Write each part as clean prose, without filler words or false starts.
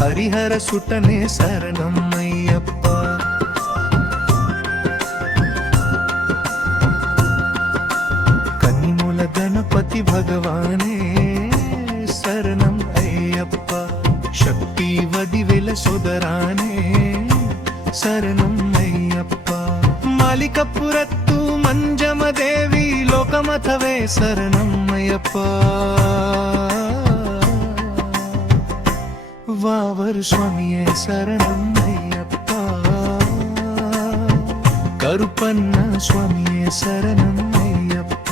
ஹரிஹர சுட்டனே சரணம் ஐயப்பா. கன்னிமூல கணபதி பகவானே சரணம் ஐயப்பா. சக்தி வடிவேல சோதரானே சரணம் ஐயப்பா. மாலிகப்புரத்து ಮಂಜಮ ದೇವಿ ಲೋಕಮಥವೇ ಶರಣಮಯ್ಯಪ್ಪ. ವಾವರು ಸ್ವಾಮಿಯೇ ಶರಣಮಯ್ಯಪ್ಪ. ಕರುಪನ್ನ ಸ್ವಾಮಿಯೇ ಶರಣಮಯ್ಯಪ್ಪ.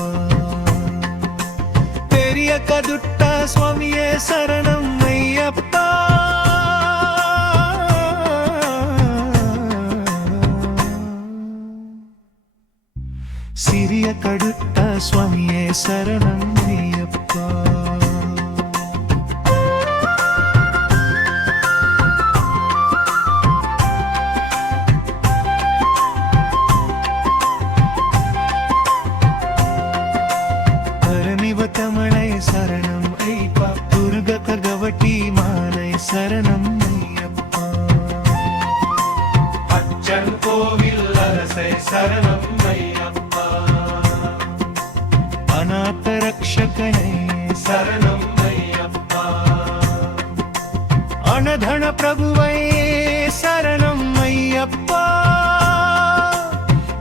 ಪೆರಿಯ ಕದುಟ್ಟ ಸ್ವಾಮಿಯೇ ಶರಣಮಯ್ಯಪ್ಪ. சிறிய கடுத்த சுவாமியே சரணம் ஐயப்பா. பரணிவத்தமனை சரணம் ஐயப்பா. துர்க ககவட்டி மாலை சரணம் ஐயப்பா. அச்சன் கோவில் அரசை சரணம் ஐயப்பா. அநாத ரக்ஷகனே சரணம் ஐயப்பா. அனதன பிரபுவை சரணம் ஐயப்பா.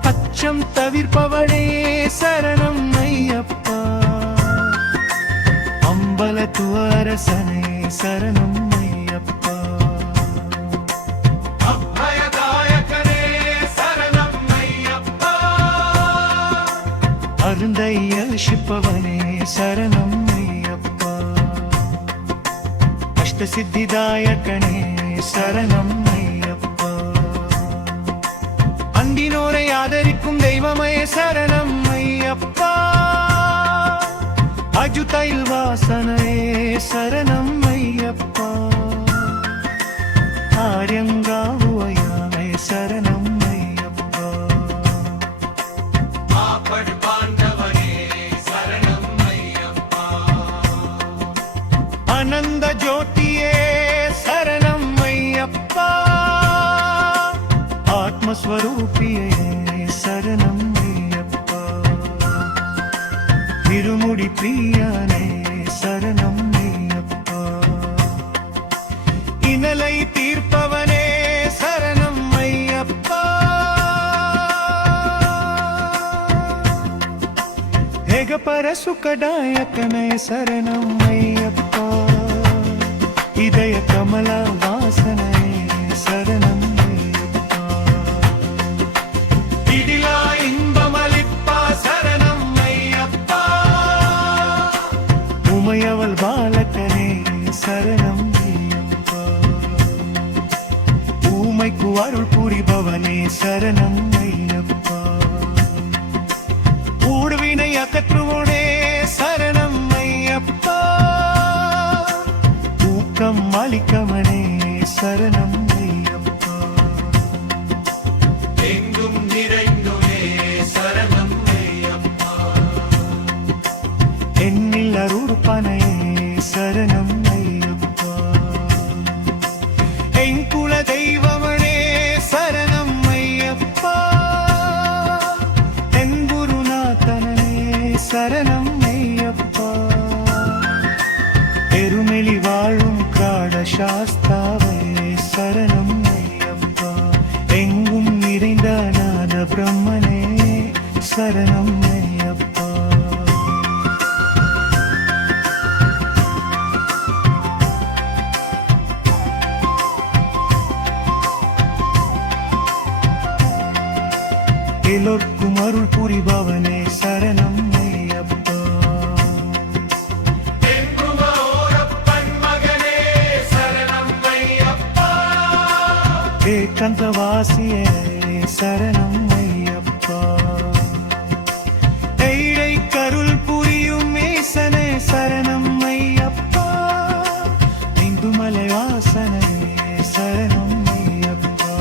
அச்சம் தவிர்ப்பவனே சரணம் ஐயப்பா. அம்பலத்து அரசனே சரணம் ஐயப்பா. அருந்தைய ಶಿಪವನೇ ಶರಣಂ ಅಯ್ಯಪ್ಪ. ಅಷ್ಟಸಿದ್ಧಿದಾಯಕನೇ ಶರಣಂ ಅಯ್ಯಪ್ಪ. அண்டினோரை ஆதரிக்கும் தெய்வமே சரணம் ஐயப்பா. அஜுதைல் வாசனே சரணம் ஐயப்பா. ஆரியங்காவுயானே சரணம் ஐயப்பா. ஆனந்த ஜோதியே சரணம் ஐயப்பா. ஆத்மஸ்வரூபியே சரணம் ஐயப்பா. திருமுடி பிரியானே சரணம் ஐயப்பா. இனலை தீர்ப்பவனே சரணம் ஐயப்பா. ஏகபர சுகதாயகனே சரணம் ஐயப்பா. இதய கமல வாசனே சரணம் ஐயப்பா. இதிலா இன்பமளிப்பா சரணம் ஐயப்பா. உமையவள் பாலகனே சரணம் ஐயப்பா. ஊமைக்கு அருள் புரிபவனே சரணம் ஐயப்பா. ஊடுவினை அகற்றுவோனே சரணம் ஐயப்பா. ஊக்கம் அளிக்கவனே சரணம் ஐயப்பா. எங்கும் நிறைந்தோனே சரணம் ஐயப்பா. என்னில் அருள்பனே சரணம் ஐயப்பா. என் குல தெய்வமனே சரணம் ஐயப்பா. என் குருநாதனே சரணம் ஐயப்பா. எருமெலி வாழும் காட சாஸ்தாவே சரணம் ஐயப்பா. எங்கும் நிறைந்த நாத பிரம்மனே சரணம் ஐயப்பா. எல்லோர்க்கும் அருள் புரிபவனே சரணம் ஐயப்பா. ஏகாந்தவாசியே சரணம் ஐயப்பா. ஏழை கருள் புரியும் ஈசனே சரணம் ஐயப்பா. இந்துமலை வாசனே சரணம் ஐயப்பா.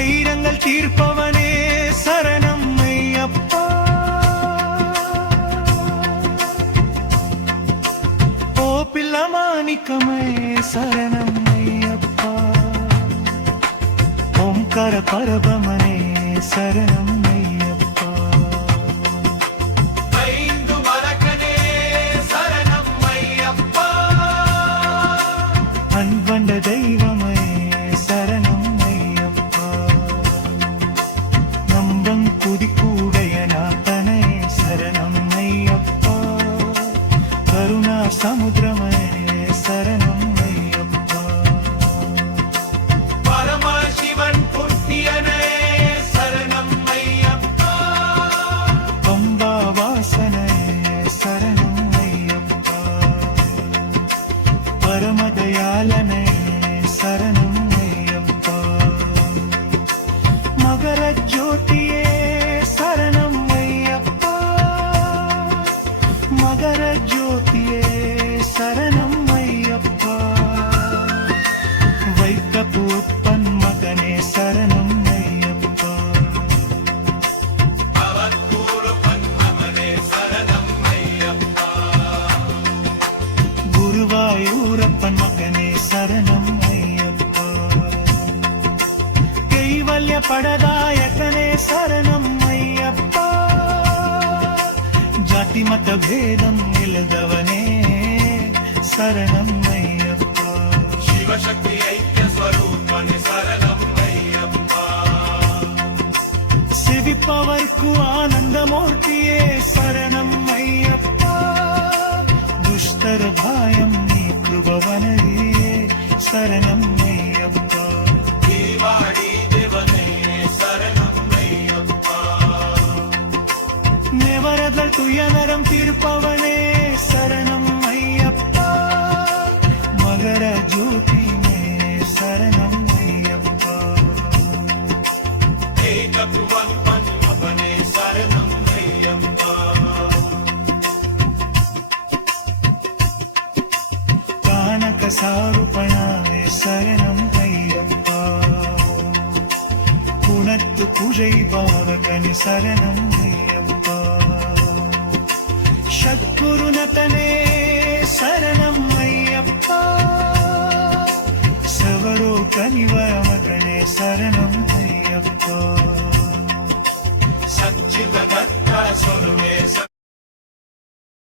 ஐரங்கள் தீர்ப்பவனே சரணம் ஐயப்பா. பரபமனே சரணம் ஐயப்பா. ஐந்து மலக்கனே சரணம் ஐயப்பா. அன்பண்ட தெய்வமே சரணம் ஐயப்பா. நம்பம் குதிக்கூடைய நாதனே சரணம் ஐயப்பா. கருணா சமுத்திரமே சரணம் ஐயப்பா. பரமசிவன் புத்தியனே சரணம் ஐயப்பா. பம்பா வாசனே சரணம் ஐயப்பா. பரமதயாளனே சரணம் ஐயப்பா. மகர ஜோதியே சரணம் ஐயப்பா. மகர ஜோதியே சரணம் ஐயப்பா. வைக்கப்பூப்பன் மகனே சரணம் ஐயப்பா. அவத்தூர் பன்மகனே சரணம் ஐயப்பா. குருவாயூரப்பன் மகனே சரணம் ஐயப்பா. கைவல்ய படதாயகனே சரணம் ஐயப்பா. ಜಾತಿ ಮತ ಭೇದಂ ಇಲ್ಲದವನೇ சரணம் ஐயப்பா. ಶಿವಶಕ್ತಿ ಐಕ್ಯ ಸ್ವರೂಪನೆ சரணம் ஐயப்பா. சிவிப்பவர்க்கு ஆனந்தமூர்த்தியே சரணம் ஐயப்பா. துஷ்டர பாயம் நீக்குபவனையே சரணம் ஐயப்பா. தேவாடி தேவனே சரணம் ஐயப்பா. நிவரதல் துயநரம் தீர்ப்பவனே சரணம் ஐயப்பா. மகர ஜோதியே சரணம் ஐயப்பா. ஏகத்துவன் பன்மகனே சரணம் ஐயப்பா. கானக சாருபணாவே சரணம் ஐயப்பா. குணத்து பூஜை பாவகனி சரணம் ஐயப்பா. சத்குருநதனே சரணம் ஐயப்பா. சவரோ கனிவர மகனே சரணம் ஐயப்பா. சச்சிதகத்த சொருமே